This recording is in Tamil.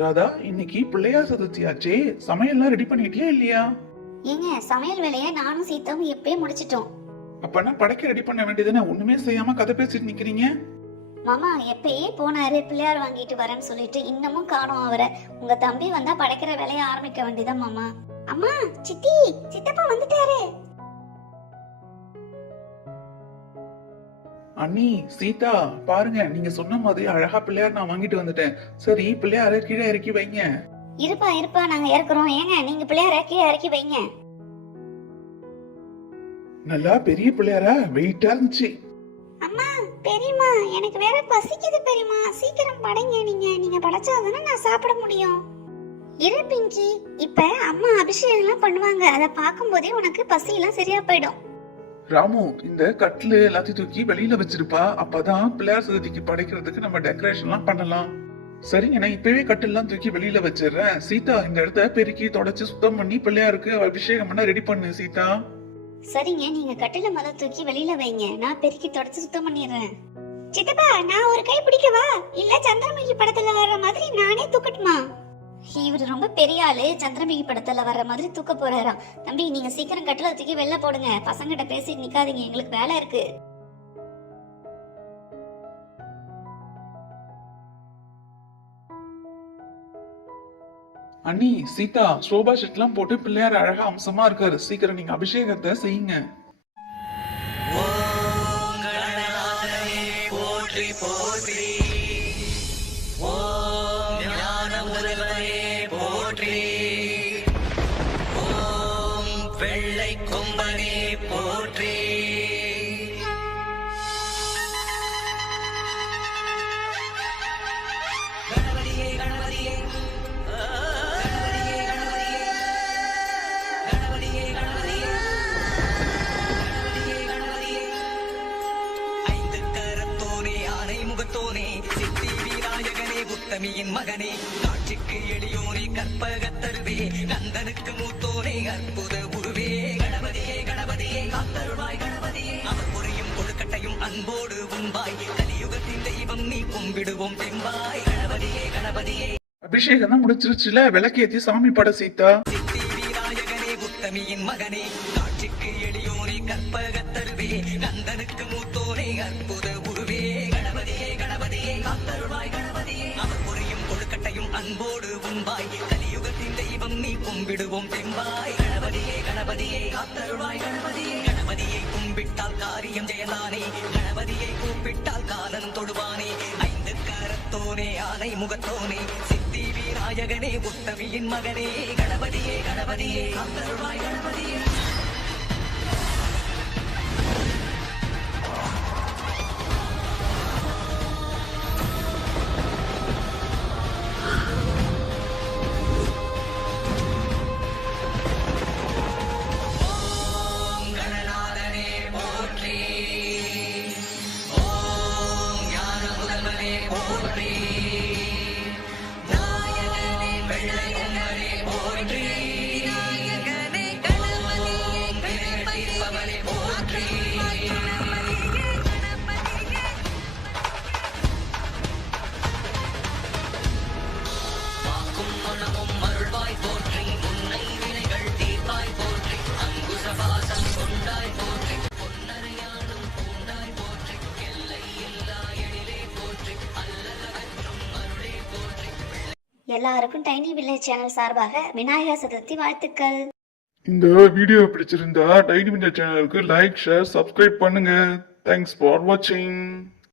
ராதா, இன்னைக்கு பிள்ளையார் சதுர்த்தி ஆச்சே, சமையல்லாம் ரெடி பண்ணிட்டியா இல்லையா? ஏங்க, சமையல் வேலையை நானும் சீதாவும் எப்பயே முடிச்சிட்டோம். அப்பனா படைக்க ரெடி பண்ண வேண்டியதுன்னு ஒண்ணுமே செய்யாம கதை பேசிட்டு நிக்கிறீங்க. மாமா எப்பயே போனாரு பிள்ளையார் வாங்கிட்டு வரேன்னு சொல்லிட்டு இன்னமும் காணோம் அவரை. உங்க தம்பி வந்தா படைக்கிற வேலையை ஆரம்பிக்க வேண்டியதான் மாமா. அம்மா, சித்தி, சித்தப்பா வந்துட்டாரு. அண்ணி, சீதா, பாருங்க, நீங்க சொன்ன மாதிரி அழகா பிள்ளையார் நான் வாங்கிட்டு வந்துட்டேன். சரி, பிள்ளையார கீழே இறக்கி வைங்க. இருப்பா, நாங்க இறக்குறோம். ஏங்க, நீங்க பிள்ளையார கீழே இறக்கி வைங்க. நல்லா பெரிய பிள்ளையாரா, வெயிட்டா இருந்துச்சு. அம்மா, பெரியம்மா, எனக்கு வேற பசிக்குது பெரியம்மா, சீக்கிரம் படைங்க. நீங்க படைச்சாதானே நான் சாப்பிட முடியும். இரு பிங்கி, இப்ப அம்மா அபிஷேகம் எல்லாம் பண்ணுவாங்க, அதை பார்க்கும் போதே உனக்கு பசி எல்லாம் சரியா போயிடும். ராமு, இந்த கட்லு எல்லாத்தையும் தூக்கி வெளியில வச்சிருப்பா, அப்பதான் பிள்ளையார் சதுர்த்திக்கு படைக்கிறதுக்கு நம்ம டெக்கரேஷன் எல்லாம் பண்ணலாம். சரிங்க, நான் இப்பவே கட்டெல்லாம் தூக்கி வெளியில வச்சிடுறேன். சீதா, இந்த இடத்த பெருக்கி தொடச்சு சுத்தம் பண்ணி பிள்ளையாருக்கு அபிஷேகம் பண்ண ரெடி பண்ணு சீதா. சரிங்க, நீங்க கட்டில மத தூக்கி வெளியில வைங்க, நான் பெருக்கி தொடச்சு சுத்தம் பண்ணிடுறேன். சித்தப்பா, நான் ஒரு கை பிடிக்கவா, இல்ல சந்திரமுகி படத்துல வர்ற மாதிரி நானே தூக்கட்டுமா? இவரு ரொம்ப பெரிய ஆளு, சந்திரமுகி படத்துல வர்ற மாதிரி தூக்க போறாராம். தம்பி, நீங்க சீக்கிரம் கட்டில தூக்கி வெளில போடுங்க, பசங்கிட்ட பேசிட்டு நிக்காதீங்க, எங்களுக்கு வேலை இருக்கு. அண்ணி, சீதா, சோபா ஷெட் எல்லாம் போட்டு பிள்ளையார் அழகா அம்சமா இருக்காரு. சீக்கிரம் நீங்க அபிஷேகத்தை செய்யுங்க. மகனே, காட்சிக்கு எளியோனே, கற்பகத்தருவே, கந்தனுக்கு மூத்தோனே, அற்புத குருவே, கணபதியே கணபதியே, காத்தருளாய் கணபதியே, அவர் புரியும் கொழுக்கட்டையும் அன்போடு உண்பாய், கலியுகத்தின் தெய்வம் நீ கும்பிடுவோம் தெம்பாய், கணபதியே கணபதியே. அபிஷேகம் தான் முடிச்சிருச்சுல, விளக்கேத்தி சாமி பட சீதா. சித்தி விநாயகனே, உத்தமியின் மகனே, காட்சிக்கு எளியோனே, கற்பகத்தருவே, கந்தனுக்கு மூத்தோனே, அற்புத குருவே, கணபதியே கணபதியே, காத்தருளாய் கணபதியே, அவர் புரியும் கொழுக்கட்டையும் அன்போடு உண்பாய், கலியுகத்தின் தெய்வம் நீ கும்பிடுவோம் தெம்பாய், கணபதியே கணபதியே, காத்தருளாய் கணபதியே. கணபதியை கும்பிட்டால் காரியம் ஜெயலானே, கணபதியை கூப்பிட்டால் காலனும் தொடுவானே, ஐந்து கரத்தோனே, ஆனை முகத்தோனே, சித்தி விநாயகனே, உத்தமியின் மகனே, கணபதியே கணபதியே, காத்தருளாய் கணபதியே. எல்லாருக்கும் டைனி வில்லேஜ் சேனல் சார்பாக விநாயகர் சதுர்த்தி வாழ்த்துக்கள். இந்த வீடியோ பிடிச்சிருந்தா டைனி வில்லேஜ் சேனலுக்கு லைக், ஷேர், சப்ஸ்கிரைப் பண்ணுங்க. தேங்க்ஸ் ஃபார் வாட்சிங்.